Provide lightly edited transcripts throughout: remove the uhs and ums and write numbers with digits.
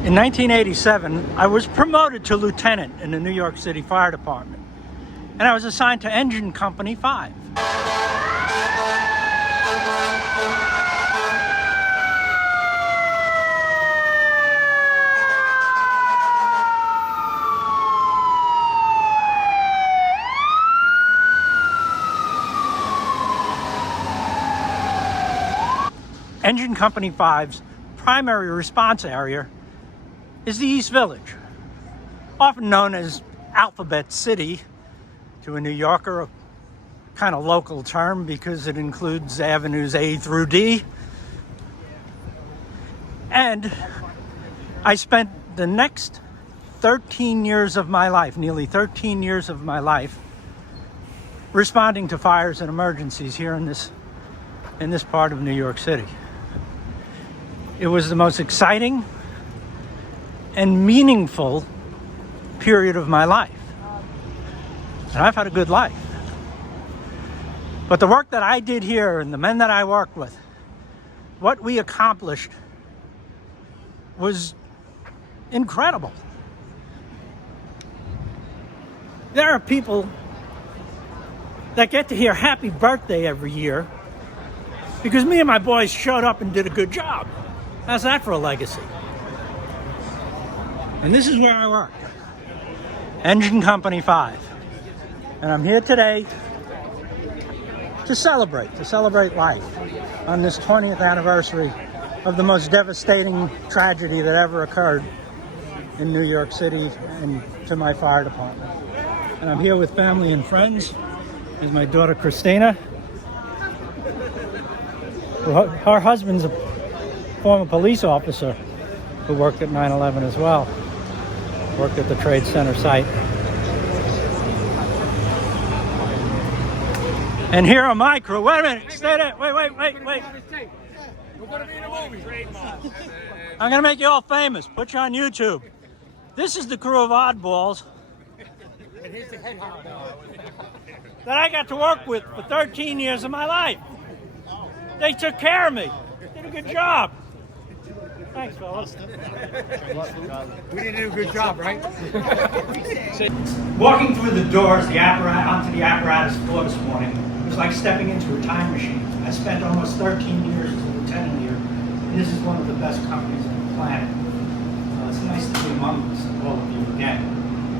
In 1987, I was promoted to lieutenant in the New York City Fire Department, and I was assigned to Engine Company 5. Engine Company 5's primary response area is the East Village, often known as Alphabet City to a New Yorker, a kind of local term because it includes avenues A through D. And I spent the next 13 years of my life, nearly 13 years of my life, responding to fires and emergencies here in this part of New York City. It was the most exciting and meaningful period of my life. And I've had a good life. But the work that I did here and the men that I worked with, what we accomplished was incredible. There are people that get to hear happy birthday every year because me and my boys showed up and did a good job. How's that for a legacy? And this is where I work. Engine Company 5. And I'm here today to celebrate life on this 20th anniversary of the most devastating tragedy that ever occurred in New York City and to my fire department. And I'm here with family and friends. There's my daughter Christina. Her husband's a former police officer who worked at 9/11 as well. Worked at the Trade Center site. And here are my crew. Wait a minute, stay there. Wait. We're gonna be in a movie. I'm gonna make you all famous. Put you on YouTube. This is the crew of oddballs And here's the head hotball. that I got to work with for 13 years of my life. They took care of me. Did a good job. Thanks, fellas. We did do a good job, right? Walking through the doors, onto the apparatus floor this morning, was like stepping into a time machine. I spent almost 13 years as a lieutenant here, and this is one of the best companies on the planet. It's nice to be among all of you again.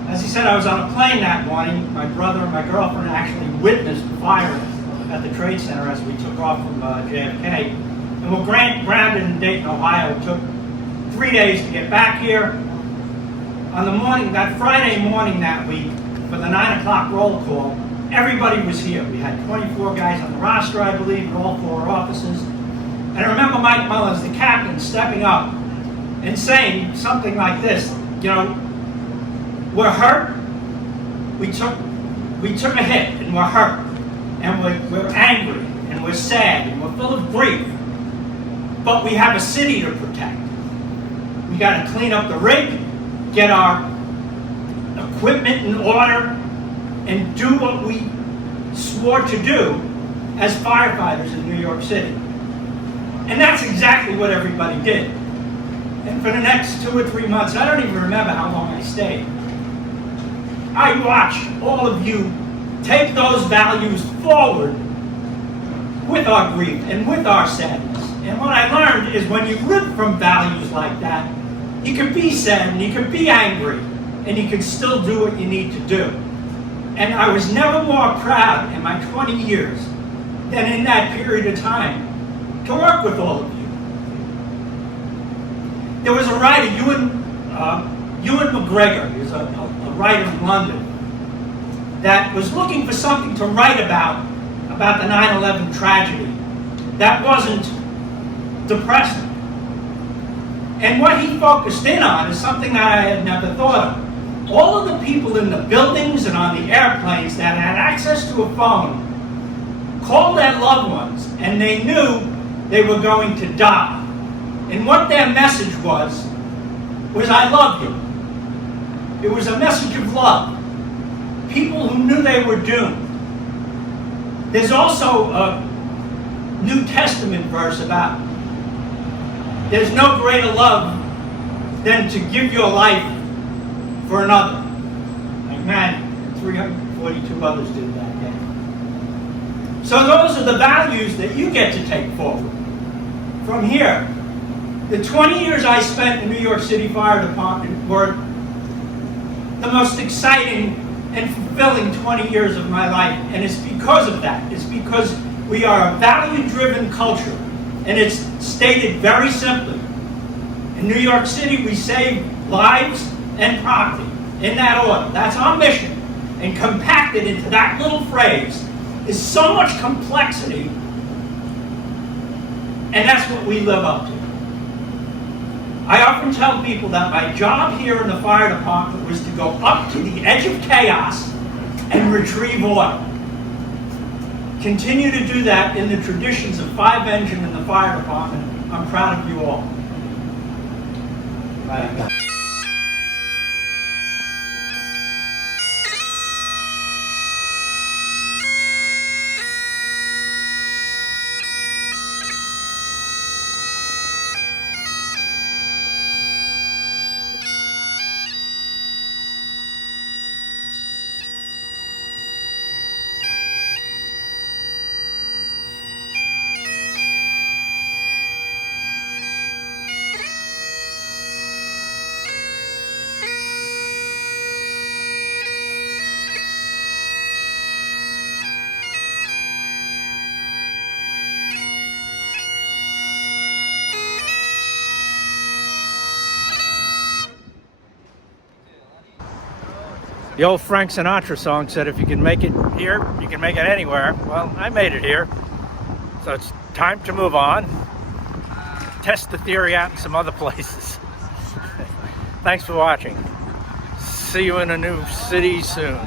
As he said, I was on a plane that morning. My brother and my girlfriend actually witnessed the fire at the Trade Center as we took off from JFK. And we're grounded in Dayton, Ohio. It took 3 days to get back here. On the morning, that Friday morning that week, for the 9 o'clock roll call, everybody was here. We had 24 guys on the roster, I believe, all 4 officers. And I remember Mike Mullins, the captain, stepping up and saying something like this, we're hurt, we took a hit and we're hurt, and we're angry and we're sad and we're full of grief, but we have a city to protect. We got to clean up the rig, get our equipment in order, and do what we swore to do as firefighters in New York City. And that's exactly what everybody did. And for the next 2 or 3 months, I don't even remember how long I stayed, I watched all of you take those values forward with our grief and with our sadness. And what I learned is when you live from values like that, you can be sad and you can be angry and you can still do what you need to do. And I was never more proud in my 20 years than in that period of time to work with all of you. There was a writer, Ewan McGregor, he was a writer in London, that was looking for something to write about the 9/11 tragedy that wasn't depressing. And what he focused in on is something that I had never thought of. All of the people in the buildings and on the airplanes that had access to a phone called their loved ones, and they knew they were going to die. And what their message was I love you. It was a message of love. People who knew they were doomed. There's also a New Testament verse about there's no greater love than to give your life for another. Like Manny, 342 others did that day. So those are the values that you get to take forward. From here, the 20 years I spent in the New York City Fire Department were the most exciting and fulfilling 20 years of my life, and it's because of that. It's because we are a value-driven culture, and it's stated very simply. In New York City, we save lives and property, in that order. That's our mission, and compacted into that little phrase is so much complexity, and that's what we live up to. I often tell people that my job here in the fire department was to go up to the edge of chaos and retrieve order. Continue to do that in the traditions of 5 Engine and the fire department. I'm proud of you all. Bye. The old Frank Sinatra song said, if you can make it here, you can make it anywhere. Well, I made it here. So it's time to move on. Test the theory out in some other places. Thanks for watching. See you in a new city soon.